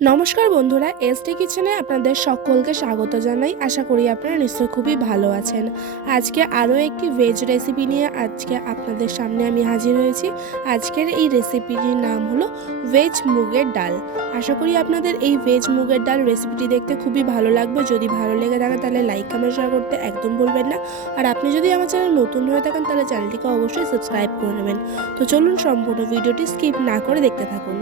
নমস্কার বন্ধুরা, এসডি কিচেনে আপনাদের সকলকে স্বাগত জানাই। আশা করি আপনারা নিশ্চয়ই খুবই ভালো আছেন। আজকে আরও একটি ভেজ রেসিপি নিয়ে আপনাদের সামনে আমি হাজির হয়েছি। আজকের এই রেসিপিটির নাম হলো ভেজ মুগের ডাল। আশা করি আপনাদের এই ভেজ মুগের ডাল রেসিপিটি দেখতে খুবই ভালো লাগবে। যদি ভালো লেগে থাকে তাহলে লাইক কমেন্ট শেয়ার করতে একদম ভুলবেন না। আর আপনি যদি আমার চ্যানেল নতুন হয়ে থাকেন তাহলে চ্যানেলটিকে অবশ্যই সাবস্ক্রাইব করে নেবেন। তো চলুন সম্পূর্ণ ভিডিওটি স্কিপ না করে দেখতে থাকুন।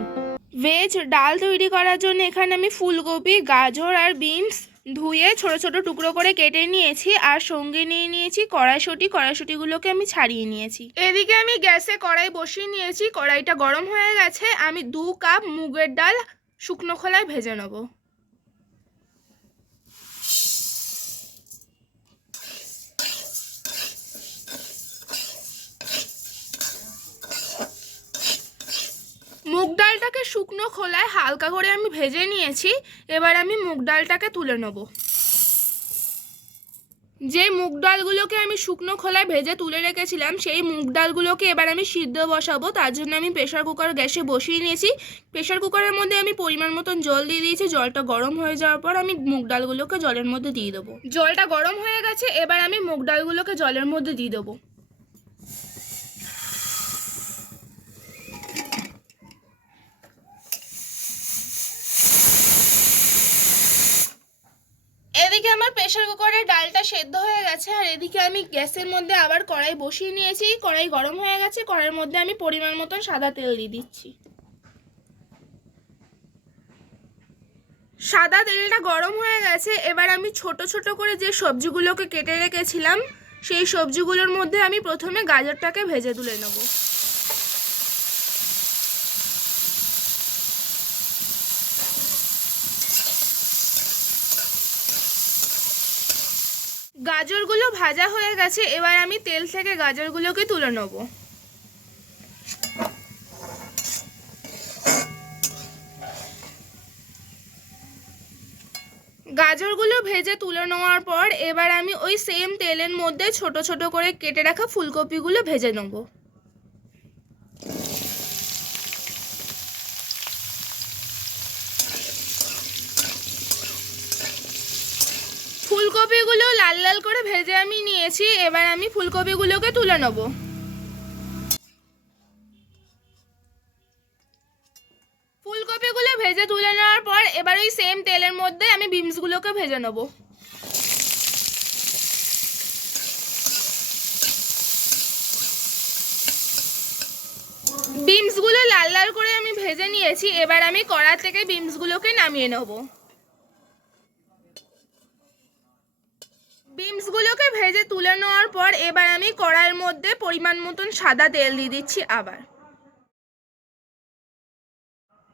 ভেজ ডাল তৈরি করার জন্য এখানে আমি ফুলকপি, গাজর আর বিনস ধুয়ে ছোট ছোট টুকরো করে কেটে নিয়েছি। আর সঙ্গে নিয়ে নিয়েছি কড়াইশুঁটিগুলোকে আমি ছাড়িয়ে নিয়েছি। এদিকে আমি গ্যাসে কড়াই বসিয়ে নিয়েছি। কড়াইটা গরম হয়ে গেছে। আমি 2 কাপ মুগের ডাল শুকনো খোলায় ভেজে নেব। মুগ ডালটাকে শুকনো খোলায় হালকা করে আমি ভেজে নিয়েছি। এবার আমি মুগ ডালটাকে তুলে নেব। যে মুগ ডালগুলোকে আমি শুকনো খোলায় ভেজে তুলে রেখেছিলাম সেই মুগ ডালগুলোকে এবার আমি সিদ্ধ বসাবো। তার জন্য আমি প্রেশার কুকার গ্যাসে বসিয়ে নিয়েছি। প্রেশার কুকারের মধ্যে আমি পরিমাণ মতন জল দিয়ে দিয়েছি। জলটা গরম হয়ে যাওয়ার পর আমি মুগ ডালগুলোকে জলের মধ্যে দিয়ে দেবো। জলটা গরম হয়ে গেছে, এবার আমি মুগ ডালগুলোকে জলের মধ্যে দিয়ে দেবো। এদিকে আমার প্রেশার কুকারের ডালটা সেদ্ধ হয়ে গেছে। আর এদিকে আমি গ্যাসের মধ্যে আবার কড়াই বসিয়ে নিয়েছি। কড়াই গরম হয়ে গেছে। কড়াইয়ের মধ্যে আমি পরিমাণ মতন সাদা তেল দিয়ে দিচ্ছি। সাদা তেলটা গরম হয়ে গেছে। এবার আমি ছোট ছোট করে যে সবজিগুলোকে কেটে রেখেছিলাম সেই সবজিগুলোর মধ্যে আমি প্রথমে গাজরটাকে ভেজে তুলে নেব। গাজরগুলো ভাজা হয়ে গেছে। এবার আমি তেল থেকে গাজরগুলোকে তুলে নেব। গাজরগুলো ভেজে তুলে নেওয়ার পর এবার আমি ওই সেম তেলের মধ্যে ছোট ছোট করে কেটে রাখা ফুলকপিগুলো ভেজে নেব। ফুলকপিগুলো লাল লাল করে ভেজে আমি নিয়েছি। এবার আমি ফুলকপিগুলোকে তুলে নেব। ফুলকপিগুলো ভেজে তুলে নেওয়ার পর এবার ওই সেম তেলের মধ্যে আমি বিনসগুলোকে ভেজে নেব। বিনসগুলো লাল লাল করে আমি ভেজে নিয়েছি। এবার আমি কড়া থেকে বিনসগুলোকে নামিয়ে নেব। বিনসগুলোকে ভেজে তুলে নেওয়ার পর এবার আমি কড়াইয়ের মধ্যে পরিমাণ মতন সাদা তেল দিয়ে দিচ্ছি। আবার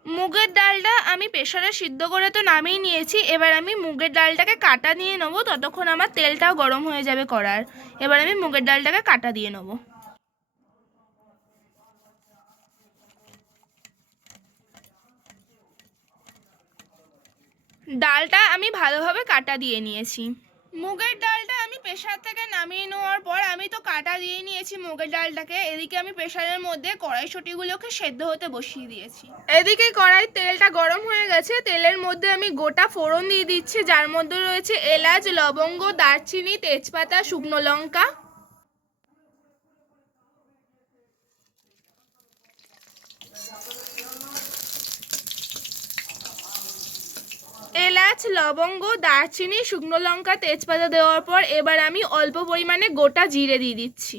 মুগের ডালটা আমি প্রেসারে সিদ্ধ করে তো নামিয়ে নিয়েছি। এবার আমি মুগের ডালটাকে কাটা দিয়ে নেবো। ততক্ষণ আমার তেলটাও গরম হয়ে যাবে কড়ার। এবার আমি মুগের ডালটাকে কাটা দিয়ে নেবো। ডালটা আমি ভালোভাবে কাটা দিয়ে নিয়েছি। মুগের ডালটা আমি প্রেসার থেকে নামিয়ে নেওয়ার পর আমি তো কাটা দিয়ে নিয়েছি মুগের ডালটাকে। এদিকে আমি প্রেসারের মধ্যে কড়াইশুঁটিগুলোকে সেদ্ধ হতে বসিয়ে দিয়েছি। এদিকে কড়াই তেলটা গরম হয়ে গেছে। তেলের মধ্যে আমি গোটা ফোড়ন দিয়ে দিচ্ছি, যার মধ্যে রয়েছে এলাচ, লবঙ্গ, দারচিনি, তেজপাতা, শুকনো লঙ্কা। এলাচ, লবঙ্গ, দারচিনি, শুকনো লঙ্কা, তেজপাতা দেওয়ার পর এবার আমি অল্প পরিমাণে গোটা জিরে দিয়ে দিচ্ছি।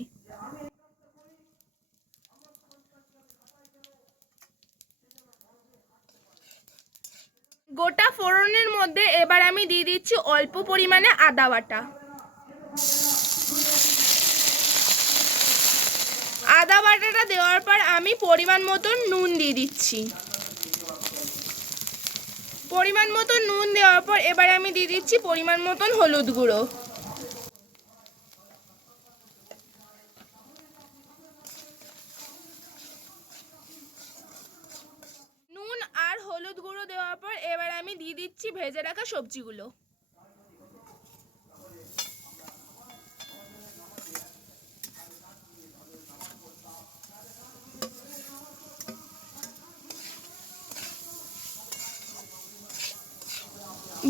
গোটা ফোড়নের মধ্যে এবার আমি দিয়ে দিচ্ছি অল্প পরিমাণে আদা বাটা। আদা বাটাটা দেওয়ার পর আমি পরিমাণ মতন নুন দিয়ে দিচ্ছি। পরিমাণ মতন নুন দেওয়ার পর এবার আমি দিয়ে দিচ্ছি পরিমাণ মতন হলুদ গুঁড়ো। নুন আর হলুদ গুঁড়ো দেওয়ার পর এবার আমি দিয়ে দিচ্ছি ভেজে রাখা সবজিগুলো।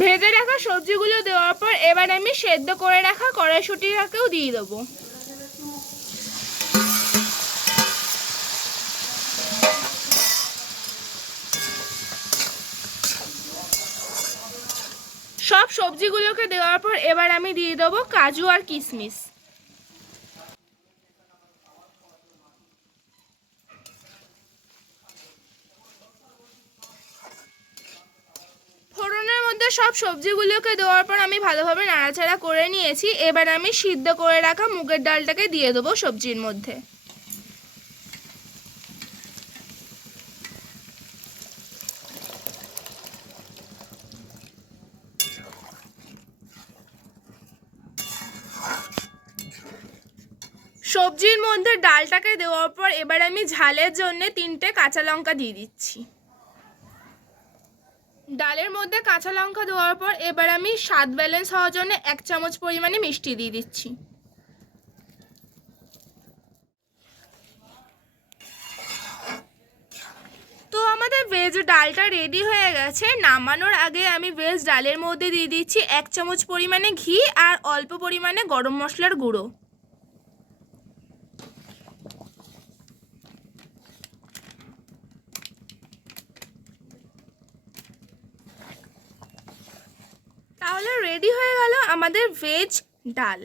ভেজে রাখা সবজিগুলো দেওয়ার পর এবার আমি সেদ্ধ করে রাখা কড়াইশুঁটিটাকেও দিয়ে দেবো। সব সবজিগুলোকে দেওয়ার পর এবার আমি দিয়ে দেবো কাজু আর কিশমিশ। ফোড়নের মধ্যে সব সবজিগুলোকে দেওয়ার পর আমি ভালোভাবে নাড়াচাড়া করে নিয়েছি। এবার আমি সিদ্ধ করে রাখা মুগের ডালটাকে দিয়ে দেবো সবজির মধ্যে। সবজির মধ্যে ডালটাকে দেওয়ার পর এবার আমি ঝালের জন্য 3টে কাঁচা লঙ্কা দিয়ে দিচ্ছি। ডালের মধ্যে কাঁচা লঙ্কা দেওয়ার পর এবার আমি স্বাদ ব্যালেন্স হওয়ার জন্য 1 চামচ পরিমাণে মিষ্টি দিয়ে দিচ্ছি। তো আমাদের ভেজ ডালটা রেডি হয়ে গেছে। নামানোর আগে আমি ভেজ ডালের মধ্যে দিয়ে দিচ্ছি 1 চামচ পরিমাণে ঘি আর অল্প পরিমাণে গরম মশলার গুঁড়ো। তাহলে রেডি হয়ে গেল আমাদের ভেজ ডাল।